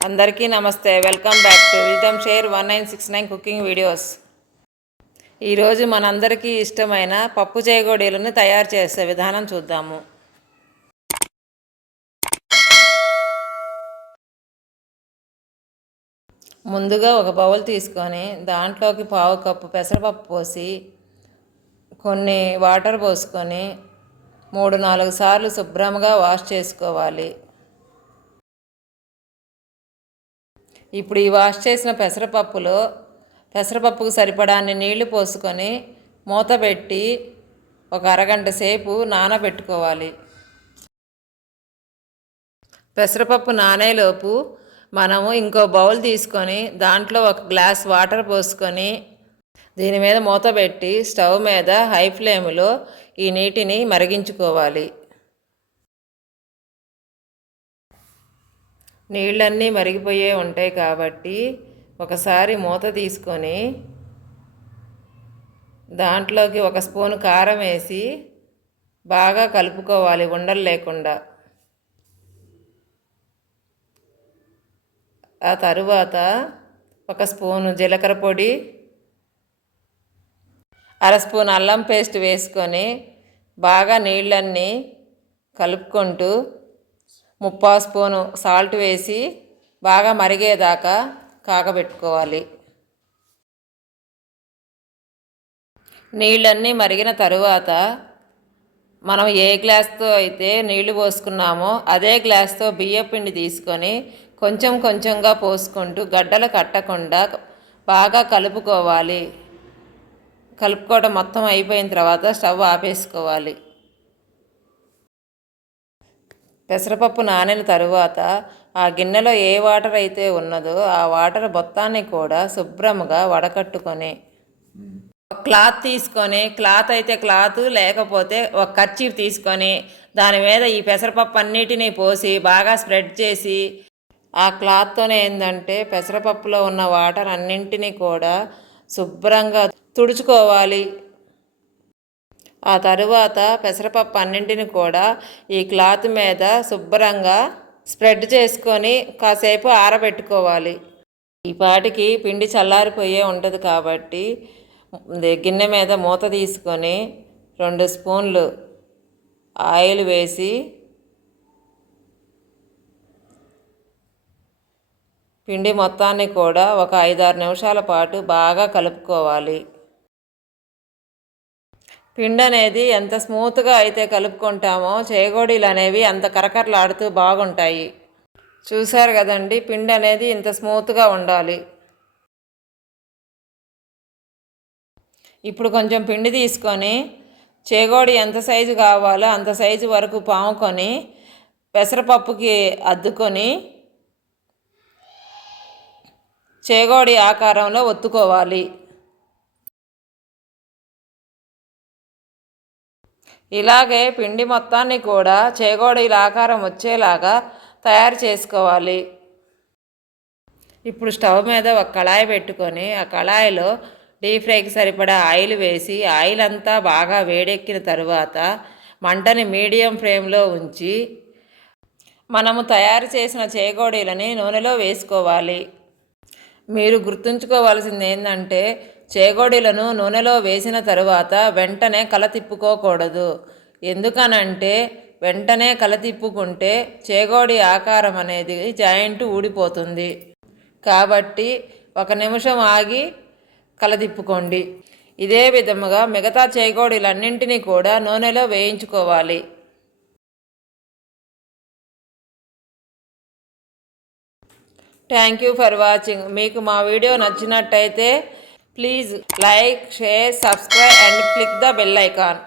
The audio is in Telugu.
అందరికీ నమస్తే. Welcome back to wisdom share 1969 cooking videos. ఈరోజు మనందరికీ ఇష్టమైన పప్పు చేగోడీలను తయారు చేసే విధానం చూద్దాము. ముందుగా ఒక బౌల్ తీసుకొని దాంట్లోకి పావు కప్పు పెసరపప్పు పోసి కొన్ని వాటర్ పోసుకొని 3-4 సార్లు శుభ్రంగా వాష్ చేసుకోవాలి. ఇప్పుడు ఈ వాష్ చేసిన పెసరపప్పుకు సరిపడాన్ని నీళ్లు పోసుకొని మూత పెట్టి ఒక అరగంట సేపు నానబెట్టుకోవాలి. పెసరపప్పు నానేలోపు మనము ఇంకో బౌల్ తీసుకొని దాంట్లో 1 గ్లాస్ వాటర్ పోసుకొని దీని మీద మూత పెట్టి స్టవ్ మీద హై ఫ్లేమ్లో ఈ నీటిని మరిగించుకోవాలి. నీళ్ళన్నీ మరిగిపోయే ఉంటాయి కాబట్టి ఒకసారి మూత తీసుకొని దాంట్లోకి 1 స్పూను కారం వేసి బాగా కలుపుకోవాలి ఉండలు లేకుండా. ఆ తరువాత 1 స్పూను జీలకర్ర పొడి, 1/2 స్పూన్ అల్లం పేస్ట్ వేసుకొని బాగా నీళ్ళన్నీ కలుపుకుంటూ 3/4 స్పూను సాల్ట్ వేసి బాగా మరిగేదాకా కాగబెట్టుకోవాలి. నీళ్ళన్నీ మరిగిన తరువాత మనం ఏ గ్లాస్తో అయితే నీళ్లు పోసుకున్నామో అదే గ్లాస్తో బియ్యపిండి తీసుకొని కొంచెం కొంచెంగా పోసుకుంటూ గడ్డలు కట్టకుండా బాగా కలుపుకోవాలి. కలుపుకోవడం మొత్తం అయిపోయిన తర్వాత స్టవ్ ఆపేసుకోవాలి. పెసరపప్పు నానిన తరువాత ఆ గిన్నెలో ఏ వాటర్ అయితే ఉన్నదో ఆ వాటర్ మొత్తాన్ని కూడా శుభ్రంగా వడకట్టుకొని క్లాత్ తీసుకొని, క్లాత్ అయితే క్లాత్ లేకపోతే ఒక కర్చీఫ్ తీసుకొని దాని మీద ఈ పెసరపప్పు అన్నిటినీ పోసి బాగా స్ప్రెడ్ చేసి ఆ క్లాత్తోనే ఏంటంటే పెసరపప్పులో ఉన్న వాటర్ అన్నింటినీ కూడా శుభ్రంగా తుడుచుకోవాలి. ఆ తరువాత పెసరపప్పు అన్నింటిని కూడా ఈ క్లాత్ మీద శుభ్రంగా స్ప్రెడ్ చేసుకొని కాసేపు ఆరబెట్టుకోవాలి. ఈ పాటికి పిండి చల్లారిపోయే ఉంటుంది కాబట్టి గిన్నె మీద మూత తీసుకొని 2 స్పూన్లు ఆయిల్ వేసి పిండి మొత్తాన్ని కూడా ఒక 5-6 నిమిషాల పాటు బాగా కలుపుకోవాలి. పిండి అనేది ఎంత స్మూత్గా అయితే కలుపుకుంటామో చేగోడీలు అనేవి అంత కరకరలాడుతూ బాగుంటాయి. చూసారు కదండి, పిండి అనేది ఇంత స్మూత్గా ఉండాలి. ఇప్పుడు కొంచెం పిండి తీసుకొని చేగోడి ఎంత సైజు కావాలో అంత సైజు వరకు పాముకొని పెసరపప్పుకి అద్దుకొని చేగోడి ఆకారంలో ఒత్తుకోవాలి. ఇలాగే పిండి మొత్తాన్ని కూడా చేగోడీల ఆకారం వచ్చేలాగా తయారు చేసుకోవాలి. ఇప్పుడు స్టవ్ మీద ఒక కళాయి పెట్టుకొని ఆ కళాయిలో డీప్ ఫ్రైకి సరిపడా ఆయిల్ వేసి ఆయిల్ అంతా బాగా వేడెక్కిన తరువాత మంటని మీడియం ఫ్లేమ్లో ఉంచి మనము తయారు చేసిన చేగోడీలని నూనెలో వేసుకోవాలి. మీరు గుర్తుంచుకోవాల్సింది ఏంటంటే చేగోడీలను నూనెలో వేసిన తరువాత వెంటనే కల తిప్పుకోకూడదు. ఎందుకనంటే వెంటనే కల తిప్పుకుంటే చేగోడి ఆకారం అనేది జాయింట్ ఊడిపోతుంది. కాబట్టి 1 నిమిషం ఆగి కల తిప్పుకోండి. ఇదే విధముగా మిగతా చేగోడీలన్నింటినీ కూడా నూనెలో వేయించుకోవాలి. Thank you for watching. మీకు మా వీడియో నచ్చినట్టయితే please like, share, subscribe and click the bell icon.